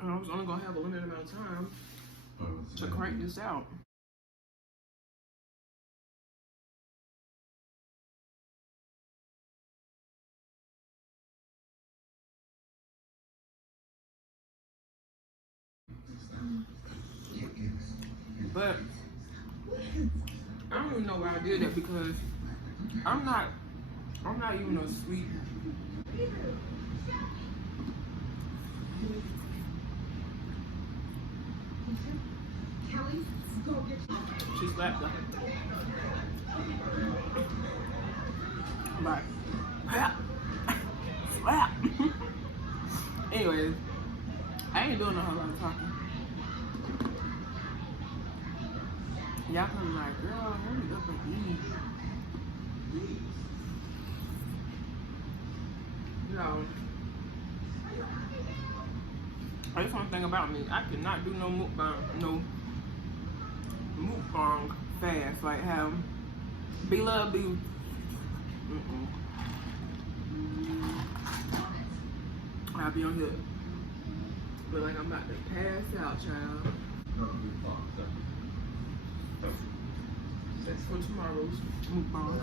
And I was only gonna have a limited amount of time to crank this out. But I don't even know why I did that because I'm not even a sweet. She slapped her. Like, slap. Anyways, I ain't doing a whole lot of talking. Y'all probably like, girl, hurry up and eat. You know, that's one thing about me. I cannot do no mukbang fast. Like how B-Love be. I'll be on here. But like I'm about to pass out, child. That's for tomorrow's mukbang.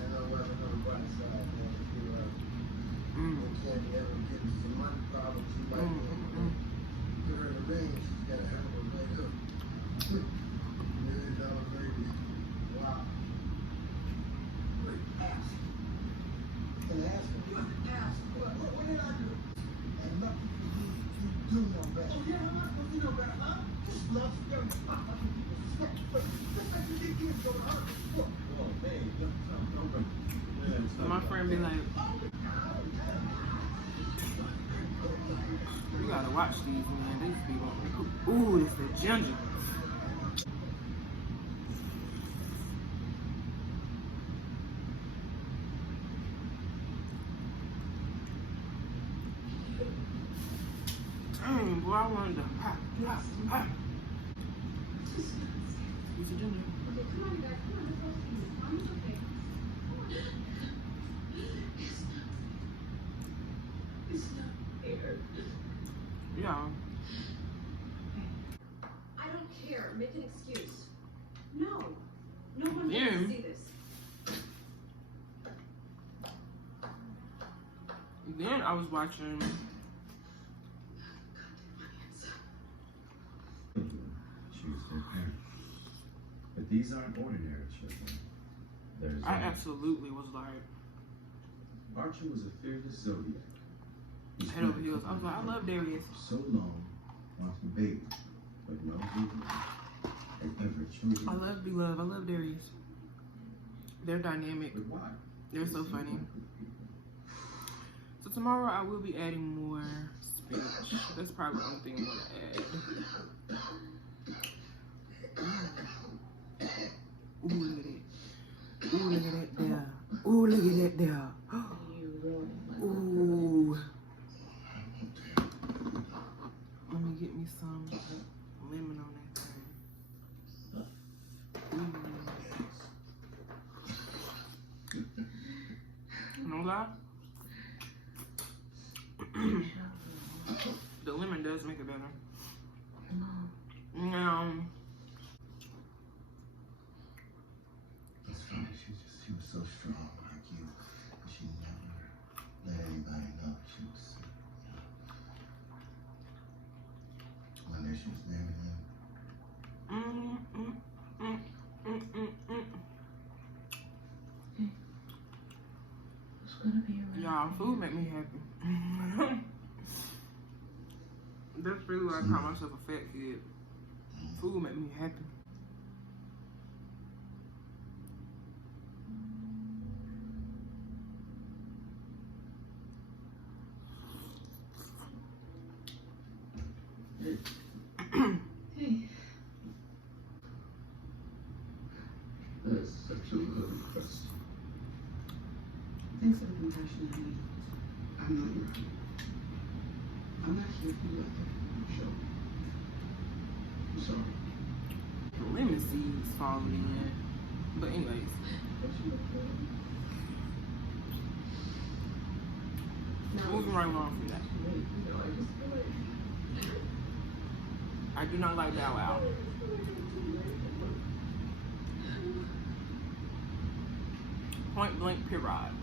My friend be like, you gotta watch these, man. These people. Ooh, it's the ginger. Dang, boy, I wanted to pop. It's a ginger. Yeah. I don't care. Make an excuse. No. No one wants to see this. Then I was watching. Choose their parents. But these aren't ordinary children. I absolutely was like, Archie was a fearless Zodiac. head over heels. I was like, I love Darius. So long, wants a baby, but no baby has ever chosen. I love B-Love. I love Darius. They're dynamic. But why? They're so funny. So tomorrow I will be adding more spinach. That's probably the only thing I want to add. Ooh, look at it. Ooh, look at that there. Ooh, look at that there. Ooh. Let me get me some lemon on that thing. No lie. The lemon does make it better. It's funny, she was so strong like you. She never let anybody know she was sick. One day she was there with him. It's gonna be around. Y'all, food make me happy. That's really why I call myself a fat kid. Food make me happy. Hey. That's such a good request. Thanks for the compassion I need. I'm not your friend. I'm not here for you at the show. I'm sorry. The lemon seeds falling in. But anyways. Now, Ooh, Moving right along from that. I do not like Bow Wow. Point Blank Pirate.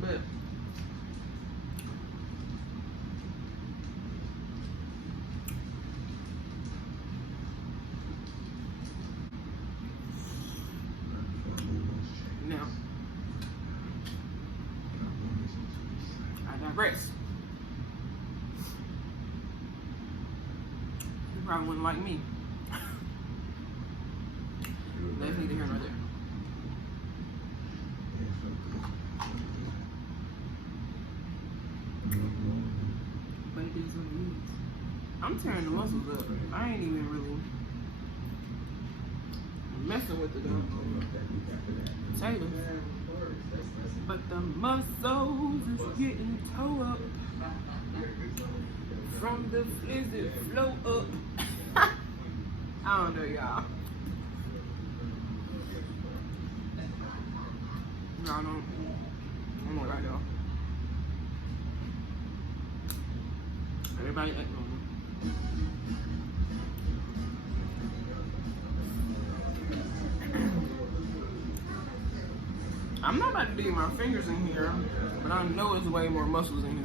But now I digress. You probably wouldn't like me. That's neither here nor there. But it is what it is. I'm tearing the muscles up. I ain't even really messing with the potatoes. But the muscles is getting tore up from the fizzy flow up. I don't know, y'all. Y'all don't. I'm alright though. Everybody act normal. I'm not about to dig my fingers in here, but I know it's way more muscles in here.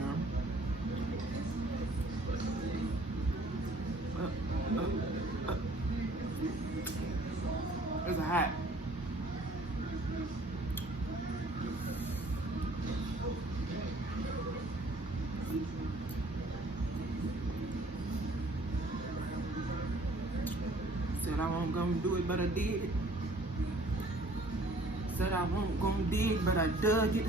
There's a hat. Said I wasn't gonna do it, but I did. Said I wasn't gonna dig, but I dug it.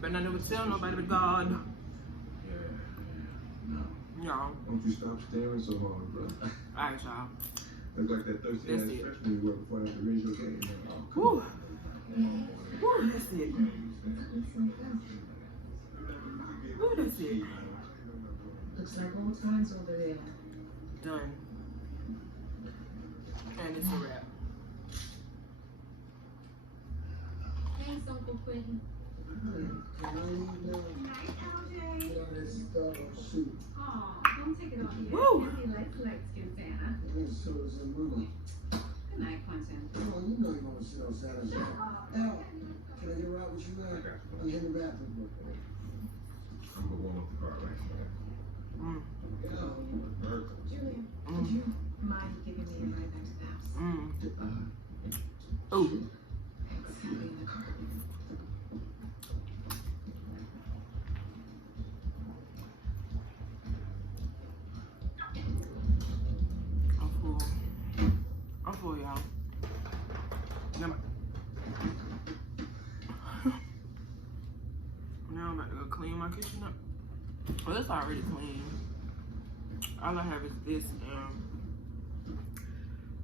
But I never tell nobody but God. Yeah. No. Y'all. Don't you stop staring so hard, bro. Alright, y'all. That's like that thirsty ass That's it. freshman you were before I had to raise your game. Whew. Whew, that's it. Whew, that's it. Looks like old times over there. Done. And it's a wrap. Thanks, Uncle Quentin. Aw, don't take it off yet. Woo. He likes light skin Santa. Good night, Quentin. I'm gonna warm up the car right now. Julia, would you mind giving me a ride back to the house? Oh. Thanks. I'll be in the car. I'm full, y'all. Now I'm about to go clean my kitchen up. Well, it's already clean. All I have is this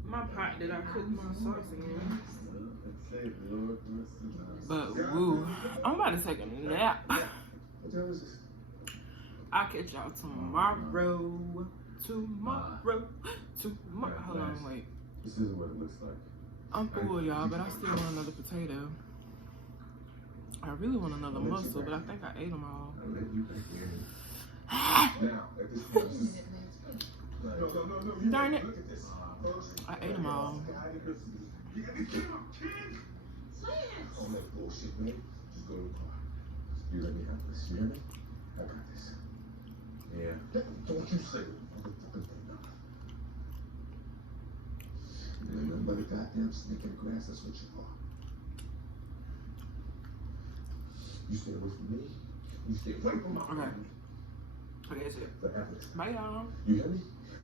my pot that I cook my sauce in. But woo, I'm about to take a nap. I'll catch y'all tomorrow. Hold on, wait. This is what it looks like. I'm full, y'all, but I still want another potato. I really want another mussel, but I think I ate them all. Now, at this point, Darn it. I ate them all. All that bullshit, man. Just go to the car. You let me have this. You hear me? I got this. Yeah. Don't you say it. Motherfucking thing up. You ain't nothing but a goddamn snake in the grass. That's what you are. You stay away from me. You stay away from my Okay. Okay, that's it. forever. Bye, y'all. You hear me?